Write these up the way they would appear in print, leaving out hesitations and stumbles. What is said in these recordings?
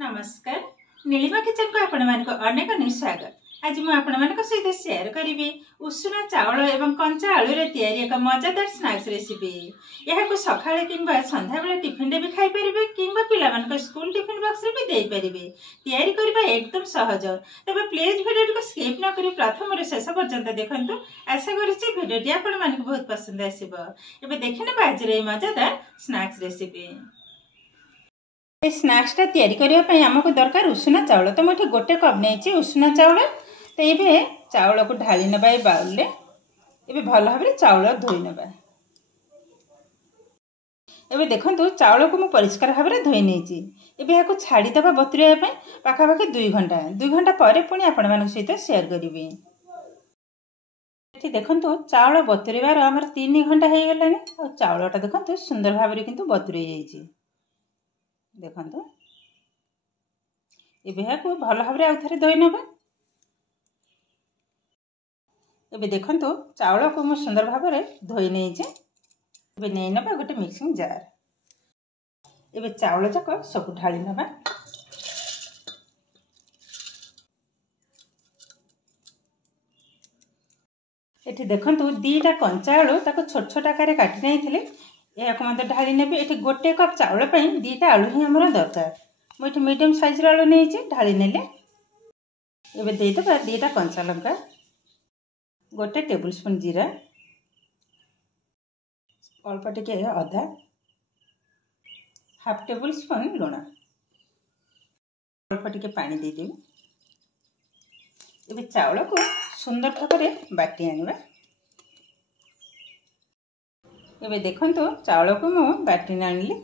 नमस्कार नीलिमा किचन को आपण मानक अनेक अनेक स्वागत। आज मु आपण मानक सहित शेयर करिवे उषुना चावल एवं कंचा आलू रे तयारी एक मजेदार स्नैक्स रेसिपी। यह को सखाळे किंबा संध्या बेले टिफिन रे भी खाई परिबे किंबा पिला मानक स्कूल टिफिन बॉक्स रे भी देई परिबे। तयारी करबा एकदम सहज। तबे प्लीज वीडियो को स्किप न करी प्रथम रे शेष पर्यंत देखंतु। आशा करिछि वीडियो टी आपण मानक बहुत पसंद आसीबो। एबे देखिने बाज रे मजेदार स्नैक्स रेसिपी। स्नैक्सटा तैयारी करने आमको दरकार उषुना चाउल। तो मुझे गोटे कप नहीं उषुना चाउल। तो ये चाउल को ढाली नवा बाउल ये भल भाव चाउल धोई नवा। एबे देखंतु चाउल को मु परिष्कार भाव में धोई नहीं। एबे छाड़ीदेवा बतुराइबा पाखापाखि 2 घंटा पर पुणी आपण मान सहित शेयर करी। देखंतु चाउल बतुराइबार आमर 3 घंटा हो गलानी। चाउलटा देखंतु सुंदर भाव में किंतु बतुराई जाइए। देखंतु एबे को भल भाव में आउ थे धोई नवा। एबे देखंतु चाउल को मु सुंदर भाव में धोई नहीं जे। एबे नहीं नवा गोटे मिक्सिंग जार। एबे चाउल जाक सब ढाली नवा। एठी देखंतु 2टा कंचा आलू ताको छोट छोट आकार काटि नै थिले। या को मते ढाली नेबे। एठी गोटे कप चाउल पई 2टा आलू ही हमर दरकार। मु एठी मीडियम साइज रो आलू नै छी ढाली नेले। एबे देई दबा 2टा कंचा लंका, गोटे टेबल स्पून जीरा, अल्प टिके अदा, हाफ टेबल स्पून लुण, अल्प टिके पानी दे देबे। एबे चाउल को सुंदर भाव में बाटी आनिबा। एबे देखंतु चाउल को मु बाटी आनिली।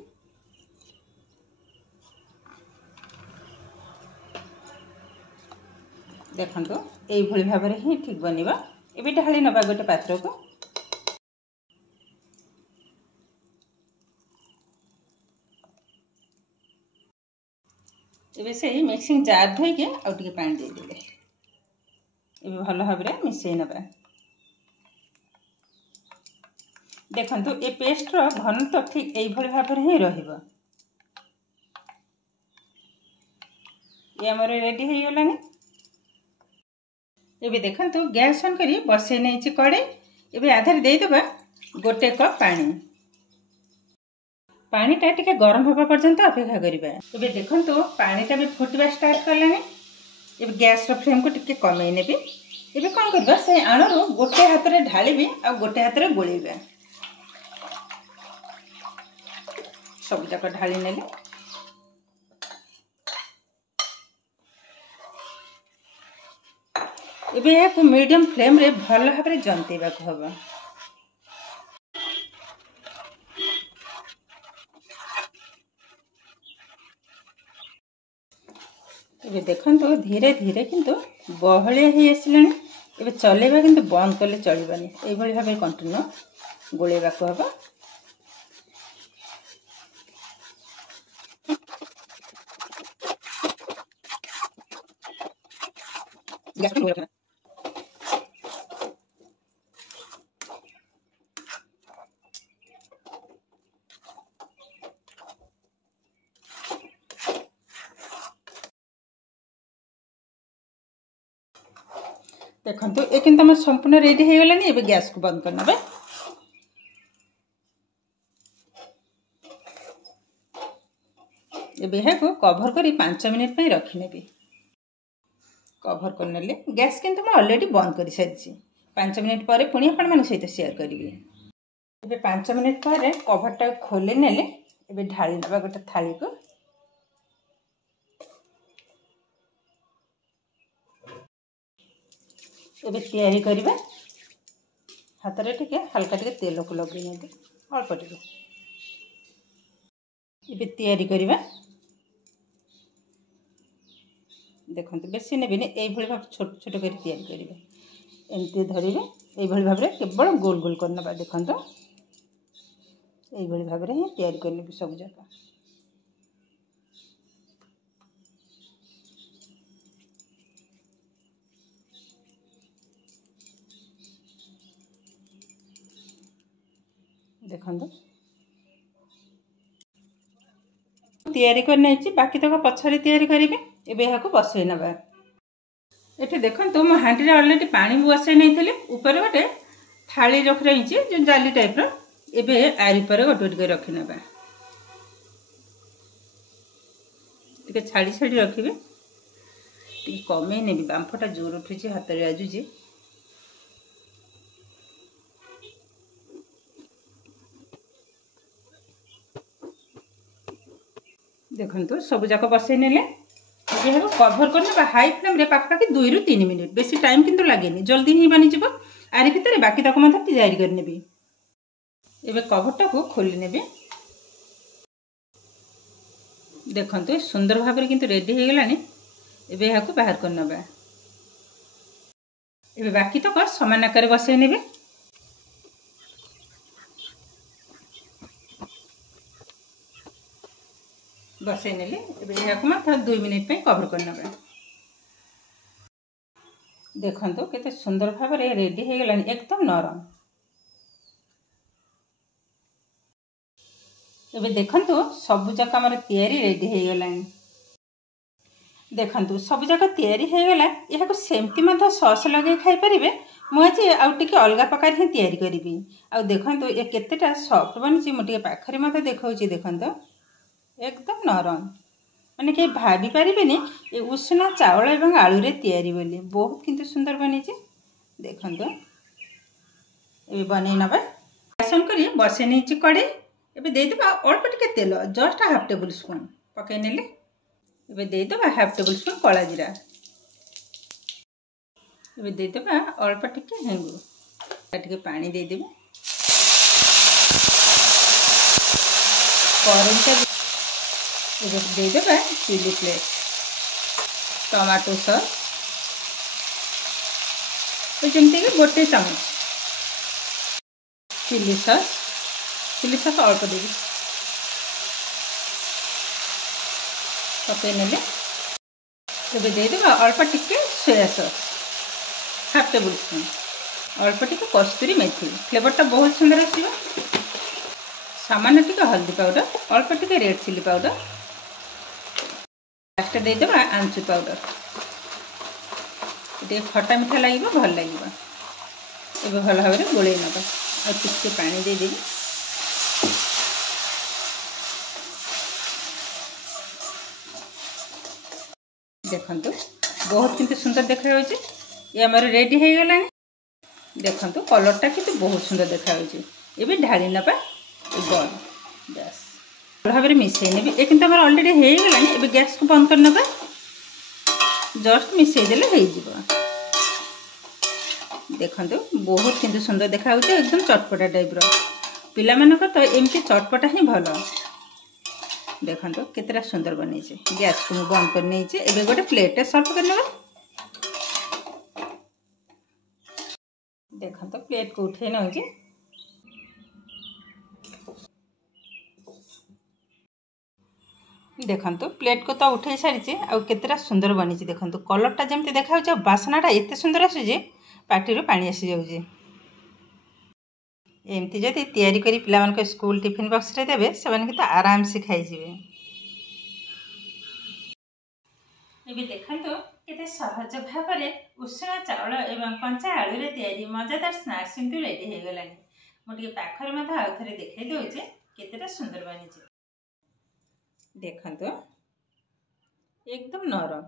देखंतु एई भली भाव में ही ठीक बनिबा। एबे ढाली नबा गोटे पात्र को। एबे से मिक्सिंग जार धोई के आउ टिके पानी दे देले। एबे भल भाव में मिसई नबा। देखंतु ए पेस्ट रो घन तो ठीक एई भली भाव में ही रहिबो। ये हमर रेडी हो गलानी। एबे देखंतु गैस ऑन करी बसई नै छी कड़े। एबे आधार दे दबा गोटे कप पानी। पानीटा टिके गरम होबा पर्यंत अपेक्षा करिबा। एबे देखंतु पानीटा भी फुटबा स्टार्ट करलानी। एबे गैस रो फ्लेम को टिके कमई नेबे। एबे कोन करबा से आणरो गोटे हाथ रे ढालीबी आ गोटे हाथ रे गोळीबा। सब जाक ढाली नेले। एबे को मीडियम फ्लेम रे भल भाव में जंतेबा को हबा। एबे देखंतु धीरे धीरे किंतु बहलिया ही आसिलानी। एबे चलेबा किंतु बंद करले चलिबानी। एई भली भाव में कंटिन्यू गोलेबा को हबा। गैस को लोयर देखंतु ए किंतु हम संपूर्ण रेडी हो गलानी। एबे गैस को बंद करनबे। एबे है को कवर करी 5 मिनिट पई रखि नेबी। कवर करनेले गैस किंतु मैं ऑलरेडी बंद कर सारी। 5 मिनिट पर पुणी आपण मान सहित शेयर करी। एबे 5 मिनिट पर कवरटा खोले नेले। एबे ढाली नबा गोटे थाली को। एबे तैयारी करिबा। हाथ रे टिके हल्का टिके तेल को लगे नेबे अल्प टिके। एबे तैयारी करिबा। देखंतु बेसी नेबे ने एई भली भाव छोट छोट कर तैयारी करिबे। एमती धरिबे एई भली भाव रे केवल गोल गोल करनबा। देखंतु एई भली भाव रे ही तैयारी करनेबे सब जाका। देखंतु तैयारी कर नहीं बाकी तक पछरे तैयारी करी एबे यहाँ बसई नवा। ये देखो मो हाँडी अलरेडी पानी बसई नहीं ऊपर गोटे थाली रख रही जो जाली टाइप रे आरी पर गोटे गोटे रखी नवा टे छाड़ी छाड़ी रखिए टे कमे नेबी बांफटा जोर उठुची हाथ में आजुची। देखो सब जाक बसई ने कभर करना हाई फ्लेम रे पाखापाखि 2 ରୁ 3 मिनिट बेसी टाइम किंतु लगे जल्दी ही बनीज आरी भितर बाकी तक तैयारी करनेबी। एबे कभरटा को खोली नेबी देखो सुंदर भाव में किंतु रेडी हो गलानी। एबे यहाँ बाहर कर नबा एबे बाकी तक समान आकार बसई नेबे। बसई नेले एबे यहाँ मात्र 2 मिनिट पे कवर कर नबा। देखो केते सुंदर भाव में रेडी हो गलानी एकदम नरम। एबे देखंतु सब जाक आमर तैयारी रेडी हो गलानी। देखंतु सब जाक तैयारी हो गला यहाँ सेमती मध्य सॉस लगे खाई परिबे। मु आज आउ टिके अलगा प्रकार ही तैयारी करिबी। आ देखंतु ये केतेटा सॉफ्ट बनिची मु टिके पाखरे मते देखौची। देखंतु एकदम नरम माने के भाभी पारिबेनी ये उषुना चावल एवं आलू रे तैयारी बोली बहुत किंतु सुंदर बनिची। देखंतु ए बनै नबा बेसन करी बसे नीची कड़े एबे दे देबा अल्प टिके तेल जस्ट हाफ टेबल स्पून पकै नेले एबे दे देबा हाफ टेबल स्पून कला जीरा एबे दे देबा अल्प टिके हेंगु टिके पानी दे देबे करेंट दे देबा चिली फ्लेक्स टमाटो सॉस जमती कि गोटे चमच चिली सॉस अल्प देवी पकई नेले एबे दे देबा अल्प टिके soya sauce half table spoon अल्प टिके कस्तूरी मेथी फ्लेवरटा बहुत सुंदर आसिबो। सामान्य टिके हल्दी पाउडर अल्प टिके रेड चिली पाउडर लास्ट दे देबा आमचूर पाउडर ये खट्टा मीठा लगे भल लगे। एबे भल भाव में गोले नबा और टिके पानी दे देबी। देखंतु बहुत किंतु सुंदर देखा जाउची ये हमर रेडी हो गलानी। देखंतु कलरटा किंतु बहुत सुंदर देखा जाउची। एबे ढाली नबा बल गैस भाव में मिसई नेबी ये किंतु हमर ऑलरेडी हो गलानी। एबे गैस को बंद कर नबा जस्ट मिसई देले हो जिवो। देखंतु बहुत किंतु सुंदर देखा जाउची एकदम चटपटा टाइप रो पिला मानक तो एमती चटपटा ही भलो। देखंतु केतेरा सुंदर बनै छै। गैस को बंद कर नै छै एबे गोटे प्लेट सर्व कर नेबा। देखंतु प्लेट को उठे नै छै देखंतु प्लेट को तो उठे सारी आ केतेरा सुंदर बनी। देखंतु कलरटा जमती देखा जाउछ बासनाटा एते सुंदर आसी जे पार्टी पानी आसी जाउछ। एमती जदि तैयारी करी पिला मानक स्कूल टिफिन बॉक्स रे देबे से माने कि तो आराम से खाई जिवे। एबे देखंतु केते सहज भाव में उषुना चावल एवं कंचा आलू रे तैयारी मजादार स्नैक्स किंतु रेडी हो गलानी। मु टिके पाखरे मथा आ थरे देखाई दउचे केतेटा सुंदर बनी छै। देखंतु एकदम नरम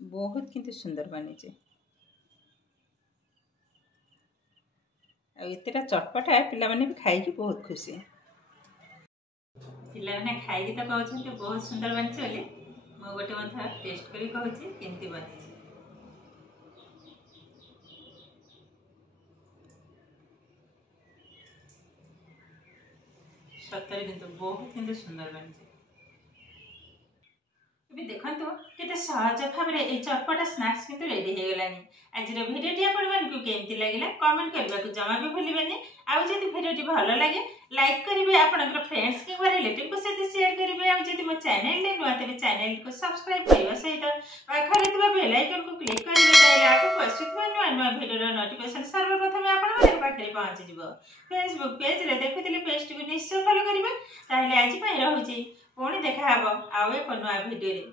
बहुत किंतु सुंदर बनी छै। एतेटा चटपटा पिला माने भी खाई की बहुत खुशी। पिला माने खाई की तो कहउछन तो बहुत सुंदर बनी छै बोली मो गोटे मथा टेस्ट करी कहउछि केंती बनी छै। सतरे किंतु बहुत किंतु सुंदर बनी छै। एबे देखंतु केते सहज भाव में ए चटपटा स्नैक्स किंतु रेडी हो गलानी। आज वीडियो टी आपण मानकु केमती लागिला कमेंट करबा को जमा भी भूलिबेनी। आ जदि वीडियो टी भलो लागे लाइक करेंगे, आपनकर फ्रेंड्स कि रिलेटिव सहित शेयर करेंगे। और जब मो चैनल नुआ तेज चैनल को सब्सक्राइब करने सहित पाखे बेल आइकन को क्लिक करेंगे। आगे आसुवा नुआ नुआ भिडियो नोटिफिकेशन सर्वप्रथम आपंकर पाखे पहुंचीज। फेसबुक पेज रे देखुले पेज को निश्चय फॉलो करेंगे। आज रोचे पुणी देखा आउ एक नुआ भिडियो।